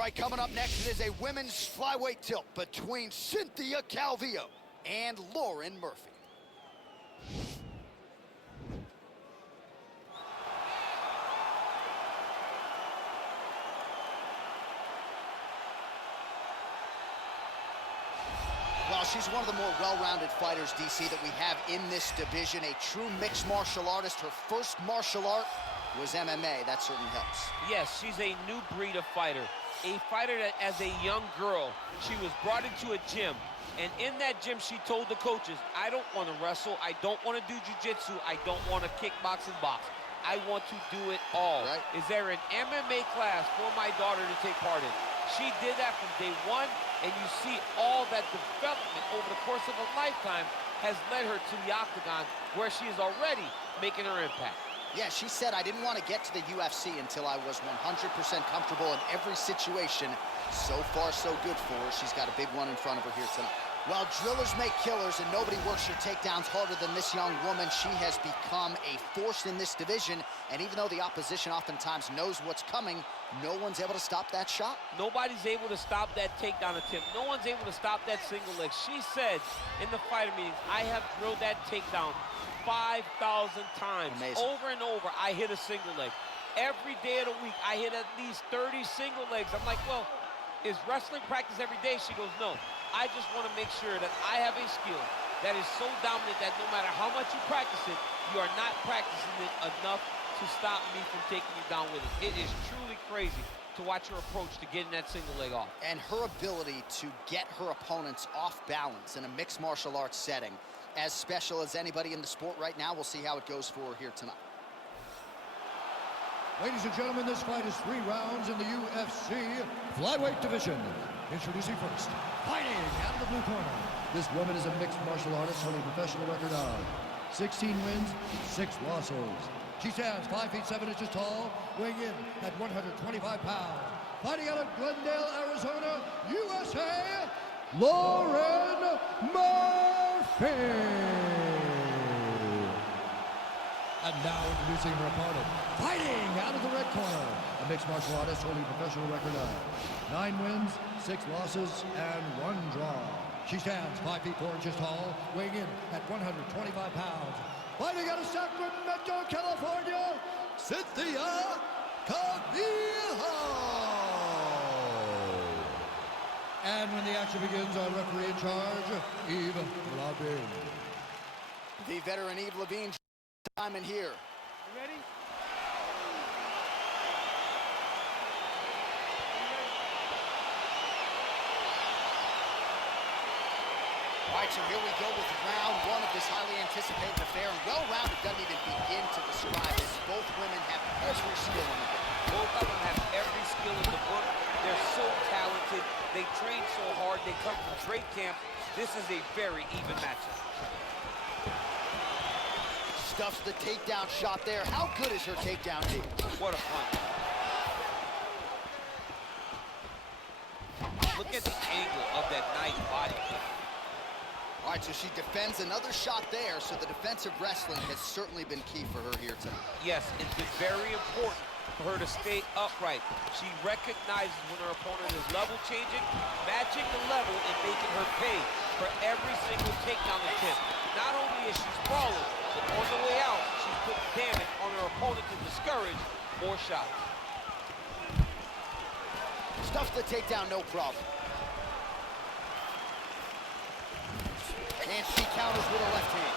right, coming up next, it is a women's flyweight tilt between Cynthia Calvillo and Lauren Murphy. Well, she's one of the more well-rounded fighters, DC, that we have in this division. A true mixed martial artist. Her first martial art was MMA. That certainly helps. Yes, she's a new breed of fighter. A fighter that, as a young girl, she was brought into a gym. And in that gym, she told the coaches, I don't want to wrestle. I don't want to do jiu-jitsu. I don't want to kickbox and box. I want to do it all. Right. Is there an MMA class for my daughter to take part in? She did that from day one. And you see all that development over the course of a lifetime has led her to the octagon, where she is already making her impact. Yeah, she said, I didn't want to get to the UFC until I was 100% comfortable in every situation. So far, so good for her. She's got a big one in front of her here tonight. Well, drillers make killers, and nobody works your takedowns harder than this young woman. She has become a force in this division, and even though the opposition oftentimes knows what's coming, no one's able to stop that shot. Nobody's able to stop that takedown attempt. No one's able to stop that single leg. She said in the fighter meetings, I have drilled that takedown 5,000 times. Amazing. Over and over, I hit a single leg. Every day of the week, I hit at least 30 single legs. I'm like, well, is wrestling practice every day? She goes, no. I just want to make sure that I have a skill that is so dominant that no matter how much you practice it, you are not practicing it enough to stop me from taking you down with it. It is truly crazy to watch her approach to getting that single leg off. And her ability to get her opponents off balance in a mixed martial arts setting, as special as anybody in the sport right now. We'll see how it goes for her here tonight. Ladies and gentlemen, this fight is 3 rounds in the UFC flyweight division. Introducing first, fighting out of the blue corner. This woman is a mixed martial artist holding a professional record of 16 wins, 6 losses. She stands 5 feet 7 inches tall, weighing in at 125 pounds. Fighting out of Glendale, Arizona, USA, Lauren Murphy. And now introducing her opponent, fighting out of the red corner, a mixed martial artist holding a professional record of 9 wins, 6 losses, and 1 draw. She stands 5 feet 4 inches tall, weighing in at 125 pounds. Fighting out of Sacramento, California, Cynthia Calvillo. And when the action begins, our referee in charge, Yves Levine. The veteran Yves Levine. Time in here. You ready? All right, so here we go with round 1 of this highly anticipated affair. And well-rounded doesn't even begin to describe it. Both women have every skill in the book. Both of them have every skill in the book. They're so talented. They train so hard. They come from great camp. This is a very even matchup. Stuffs the takedown shot there. How good is her takedown D? What a punch. Look at the angle of that nice body kick. All right, so she defends another shot there, so the defensive wrestling has certainly been key for her here tonight. Yes, it's been very important for her to stay upright. She recognizes when her opponent is level changing, matching the level and making her pay for every single takedown attempt. Not only is she sprawling, but on the way out, she's putting damage on her opponent to discourage more shots. Stuffs the takedown, no problem. And she counters with a left hand.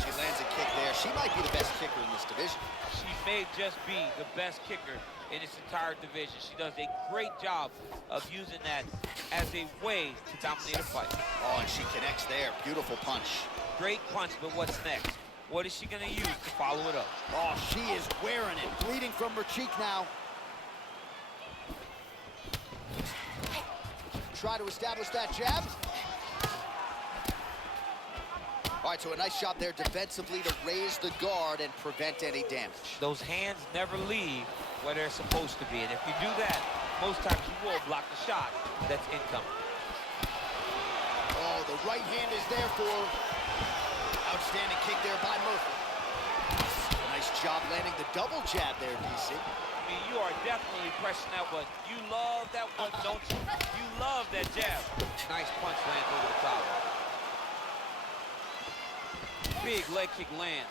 She lands a kick there. She might be the best kicker in this division. She may just be the best kicker in this entire division. She does a great job of using that as a way to dominate a fight. Oh, and she connects there. Beautiful punch. Great punch, but what's next? What is she going to use to follow it up? Oh, she is wearing it. Bleeding from her cheek now. Try to establish that jab. All right, so a nice shot there defensively to raise the guard and prevent any damage. Those hands never leave where they're supposed to be, and if you do that, most times you will block the shot that's incoming. Oh, the right hand is there for her. Outstanding kick there by Murphy. Nice Nice job landing the double jab there, DC. I mean, you are definitely pressing that one. You love that one, don't you? You love that jab. Nice punch lands over the top. Big leg kick land.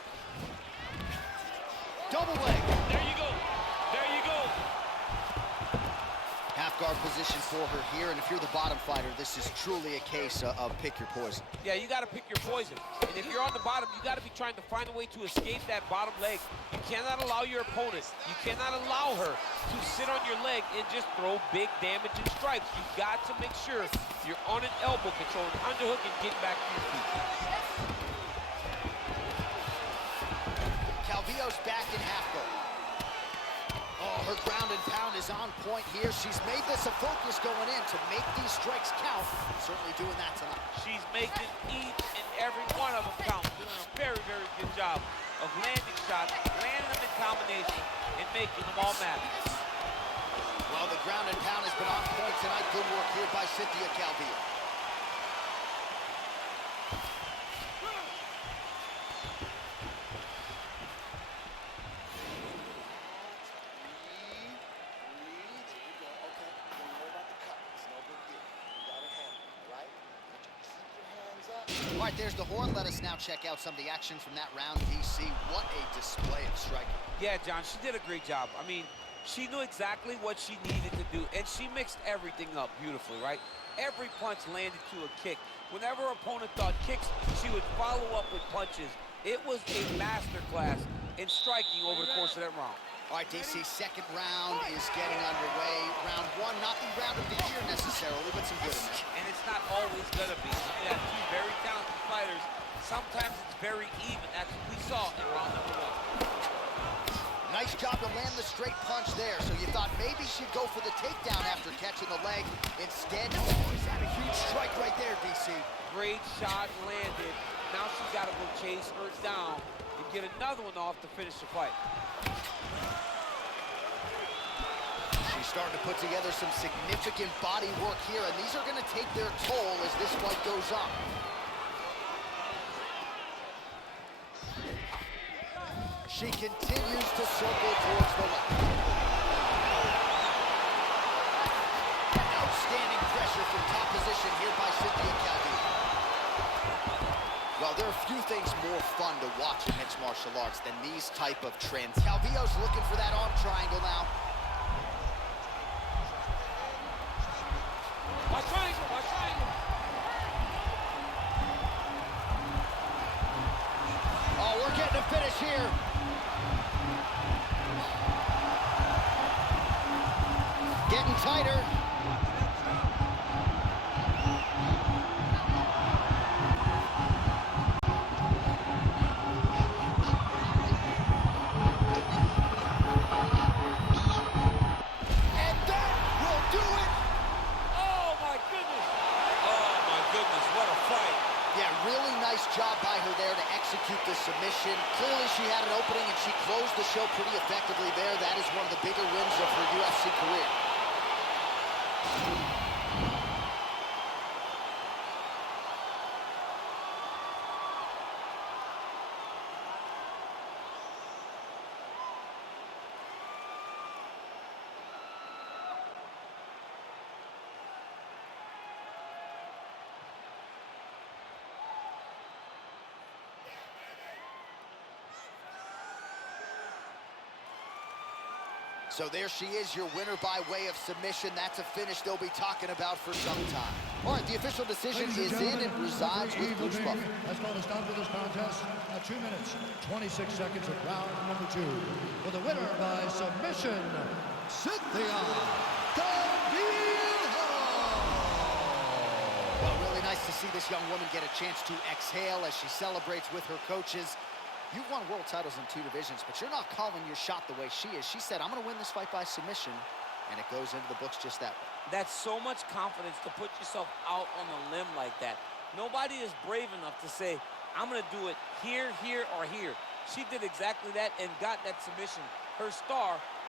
Double leg. There you go. There you go. Half guard position for her here, and if you're the bottom fighter, this is truly a case of pick your poison. Yeah, you got to pick your poison. And if you're on the bottom, you got to be trying to find a way to escape that bottom leg. You cannot allow your opponent, you cannot allow her to sit on your leg and just throw big damage and strikes. You've got to make sure you're on an elbow control, an underhook, and getting back to your feet. Calvillo's back in half guard. Oh, her ground and pound is on point here. She's made this a focus going in to make these strikes count. Certainly doing that tonight. She's making each and every one of them count. Doing a very, very good job of landing shots, landing them in combination, and making them all matter. Well, the ground and pound has been on point tonight. Good work here by Cynthia Calvillo. All right, there's the horn. Let us now check out some of the action from that round, DC. What a display of striking. Yeah, John, she did a great job. I mean, she knew exactly what she needed to do, and she mixed everything up beautifully, right? Every punch landed to a kick. Whenever her opponent thought kicks, she would follow up with punches. It was a masterclass in striking over the course of that round. All right, DC, second round is getting underway. Round one, not the round of the year necessarily, but some good in there. And it's not always gonna be. You have two very talented fighters. Sometimes it's very even. That's what we saw in round number one. Nice job to land the straight punch there. So you thought maybe she'd go for the takedown after catching the leg. Instead, she's had a huge strike right there, DC. Great shot landed. Now she's got to go chase her down and get another one off to finish the fight. She's starting to put together some significant body work here, and these are going to take their toll as this fight goes on. She continues to circle towards the left. Outstanding pressure from top position here by Cynthia Calvillo. Well, there are few things more fun to watch in mixed martial arts than these type of trends. Calvillo's looking for that arm triangle now. Watch triangle, watch triangle. Oh, we're getting a finish here. Getting tighter. And that will do it. Oh, my goodness. Oh, my goodness, what a fight. Yeah, really nice job by her there to execute the submission. Clearly she had an opening and she closed the show pretty effectively there. That is one of the bigger wins of her UFC career. So there she is, your winner by way of submission. That's a finish they'll be talking about for some time. All right, the official decision is in and resides with Bruce Buffer. Let's call the start of this contest at 2 minutes, 26 seconds of round number 2. For the winner by submission, Cynthia Calvillo. Well, really nice to see this young woman get a chance to exhale as she celebrates with her coaches. You've won world titles in 2 divisions, but you're not calling your shot the way she is. She said, I'm going to win this fight by submission, and it goes into the books just that way. That's so much confidence to put yourself out on a limb like that. Nobody is brave enough to say, I'm going to do it here, here, or here. She did exactly that and got that submission. Her star